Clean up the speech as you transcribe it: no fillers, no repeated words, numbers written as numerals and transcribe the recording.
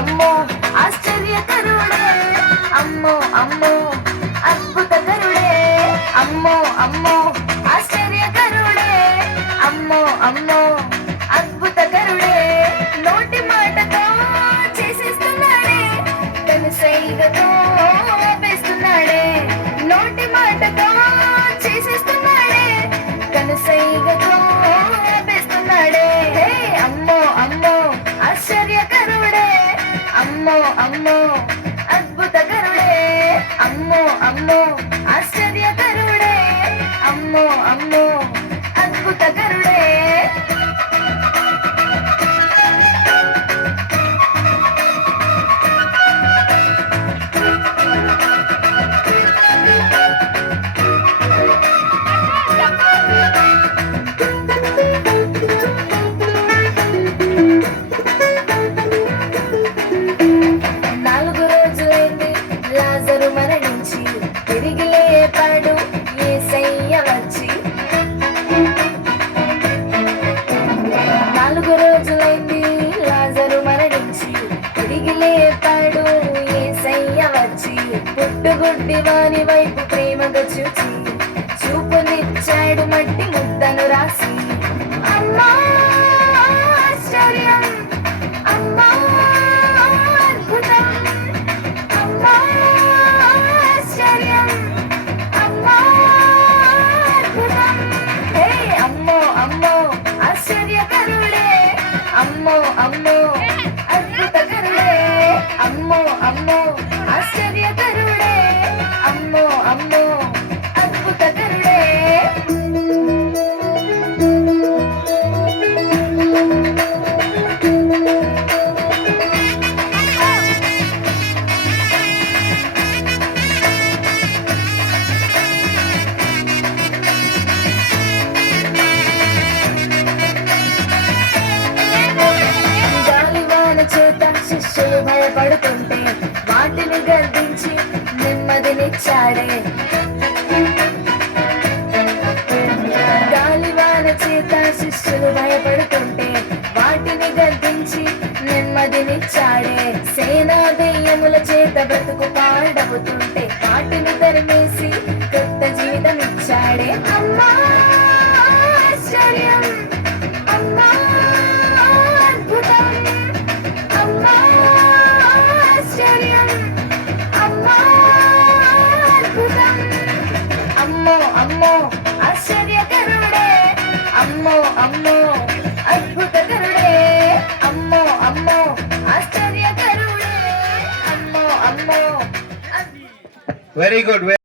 అమ్మో ఆశ్చర్యకరుడే, అమ్మో అమ్మో అద్భుతకరుడే, అమ్మో అమ్మో ఆశ్చర్యకరుడే, అమ్మో అమ్మో అద్భుతకరుడే. నోటి మాటతో చేసేస్తున్నాడే, తను సైగతో వేస్తున్నాడే. నోటి మాటతో చేసేస్తున్నాడే, తను సైగతో వేస్తున్నాడే. అమ్మో అమ్మో ఆశ్చర్యకరుడే, అమ్మో అమ్మో అద్భుతకరుడే, అమ్మో అమ్మో ఆశ్చర్యకరుడే, అమ్మో అమ్మో అద్భుతకరుడే. లాజరు మరణించి తిరిగి లేపాడు యేసయ్య వచ్చి. 4 రోజులైంది లాజరు మరణించి తిరిగి లేపాడు యేసయ్య వచ్చి. పుట్టుగుడ్డి వాని వైపు ప్రేమగా చూచి చూపునిచ్చాడు మట్టి ముద్దను రాసి. అమ్మా ఆశ్చర్యం, అమ్మా అద్భుతం, అమ్మా ఆశ్చర్యం, అమ్మా అద్భుతం. అమ్మో అమ్మో ఆశ్చర్యకరుడే, అమ్మో అమ్మో అద్భుతకరుడే, అమ్మో అమ్మో ఆశ్చర్యకరుడే, అమ్మో అమ్మో అద్భుతకరుడే. చేత శిష్యులు భయపడుతుంటే వాటిని గర్దించి నెమ్మదినిచ్చాడే. గాలివాన చేత శిష్యులు భయపడుతుంటే వాటిని గర్దించి నెమ్మదినిచ్చాడే. సేనా దెయ్యముల చేత బ్రతుకు పాడవుతుంటే వాటిని తరిమేసి కొత్త జీవితం ఇచ్చాడే. అమ్మా ఆశ్చర్యం, అమ్మా అద్భుతం, అమ్మా ఆశ్చర్యం, అమ్మా అద్భుతం. అమ్మో అమ్మో ఆశ్చర్యకరుడే, అమ్మో అమ్మో అద్భుతకరుడే, అమ్మో అమ్మో ఆశ్చర్యకరుడే, అమ్మో అమ్మో. Very good.